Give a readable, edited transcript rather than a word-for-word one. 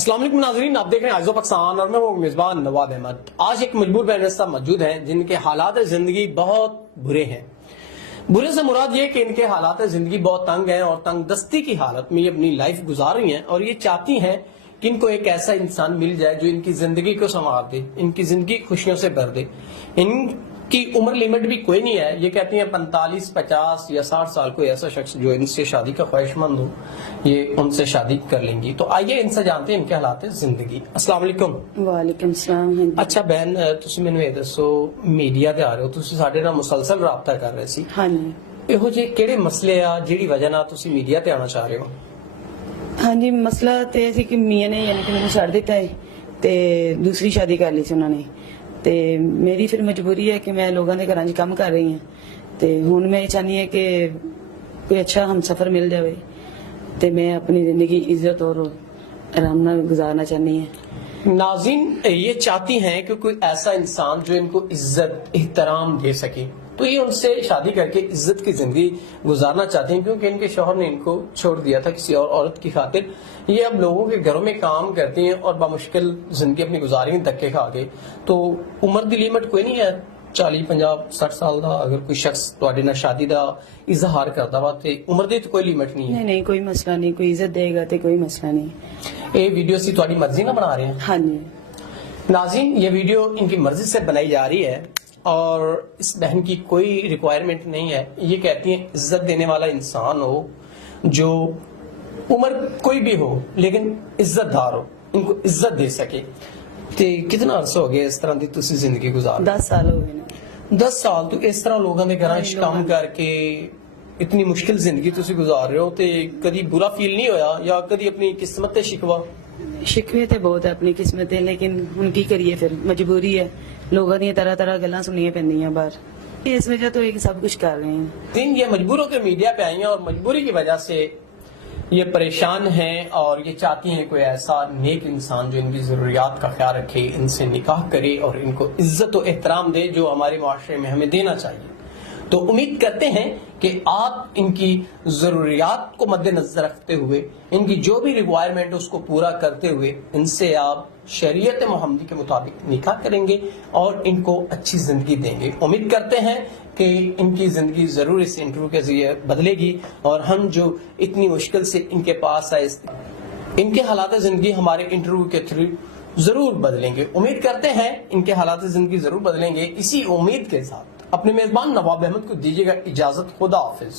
अस्सलाम वालेकुम नाज़रीन, आप देख रहे हैं आइज़ो पाकिस्तान और मैं हूं मेज़बान नवाब अहमद। आज एक मजबूर फहरिस्त मौजूद हैं जिनके हालात जिंदगी बहुत बुरे हैं। बुरे से मुराद ये कि इनके हालात जिंदगी बहुत तंग हैं और तंग दस्ती की हालत में ये अपनी लाइफ गुजार रही हैं और ये चाहती हैं कि इनको एक ऐसा इंसान मिल जाए जो इनकी जिंदगी को संवार दे, इनकी जिंदगी खुशियों से भर दे। इनकी उम्र लिमिट भी कोई नहीं है। ये कहती हैं 45, 50 या 60 साल कोई ऐसा शख्स जो इनसे शादी का ख्वाहिशमंद हो, ये उनसे शादी कर लेंगी। तो आइए इनसे जानते हैं इनके हालात जिंदगी। अस्सलाम वालेकुम। वालेकुम सलाम। अच्छा बहन, तुसी मैनू ये दसो, मीडिया ते आ रहे हो, तुसी साडे नाल मुसलसल राबता कर रहे सी। हाँ जी, ਇਹੋ ਜਿਹੇ ਕਿਹੜੇ ਮਸਲੇ ਆ ਜਿਹੜੀ ਵਜ੍ਹਾ ਨਾਲ ਤੁਸੀਂ ਮੀਡੀਆ ਤੇ ਆਉਣਾ ਚਾਹ ਰਹੇ ਹੋ? हाँ जी, मसला तो यह ਸੀ कि मियाँ ने यानी कि मैंने छड़ दिता है ते दूसरी शादी कर ली सी उन्होंने। ते मेरी फिर मजबूरी है कि मैं लोगों के घरां 'च काम कर रही हूँ ते हुण मैं चाहनी है कि कोई अच्छा हमसफर मिल जाए ते मैं अपनी जिंदगी इज्जत और आराम नाल गुजारना चाहनी है। नाज़रीन, ये चाहती हैं कि कोई ऐसा इंसान जो इनको इज्जत एहतराम दे सके, तो ये उनसे शादी करके इज्जत की जिंदगी गुजारना चाहती हैं क्योंकि इनके शौहर ने इनको छोड़ दिया था किसी और औरत की खातिर। ये अब लोगों के घरों में काम करती हैं और बामुश्किल जिंदगी अपनी गुजारी धक्के खा के। तो उम्र की लिमिट कोई नहीं है 40, 50, 60 साल का। अगर कोई शख्स तुहाडे नाल शादी का इजहार करता वा ते उम्र की तो कोई लिमिट नहीं है। नहीं नहीं, कोई मसला नहीं, कोई इज्जत देगा तो कोई मसला नहीं। ये वीडियो सी तुहाडी मर्जी ना बना रहे हैं? हाँ जी नाज़रीन, ये वीडियो इनकी मर्जी से बनाई जा रही है और इस बहन की कोई रिक्वायरमेंट नहीं है। ये कहती हैं इज्जत देने वाला इंसान हो, जो उम्र कोई भी हो लेकिन इज्जतदार हो, इनको इज्जत दे सके। ते कितना अरसा हो गया इस तरह की तुसी जिंदगी गुजार? 10 साल हो गए ना। 10 साल तो इस तरह लोगों के घर काम करके इतनी मुश्किल जिंदगी तुसी गुजार रहे हो, ते कदी बुरा फील नहीं होया या कदी अपनी किस्मत ते शिकवा? शिकवे तो बहुत है अपनी किस्मत है, लेकिन हुण की करिए, फिर मजबूरी है। लोगों दी तरह तरह गल्लां सुनिया पैंदियां बाहर। इस वजह तो एक सब कुछ कर रहे हैं। दिन ये मजबूर होकर मीडिया पे आई हैं और मजबूरी की वजह से ये परेशान हैं और ये चाहती हैं कोई ऐसा नेक इंसान जो इनकी जरूरियात का ख्याल रखे, इनसे निकाह करे और इनको इज्जत और एहतराम दे जो हमारे माशरे में हमें देना चाहिए। तो उम्मीद करते हैं कि आप इनकी जरूरियात को मद्देनजर रखते हुए, इनकी जो भी रिक्वायरमेंट है उसको पूरा करते हुए इनसे आप शरीयत मोहम्मदी के मुताबिक निकाह करेंगे और इनको अच्छी जिंदगी देंगे। उम्मीद करते हैं कि इनकी जिंदगी जरूर इस इंटरव्यू के जरिए बदलेगी और हम जो इतनी मुश्किल से इनके पास आए, इनके हालात जिंदगी हमारे इंटरव्यू के थ्रू जरूर बदलेंगे। उम्मीद करते हैं इनके हालात जिंदगी जरूर बदलेंगे। इसी उम्मीद के साथ अपने मेजबान नवाब अहमद को दीजिएगा इजाजत। खुदा हाफिज।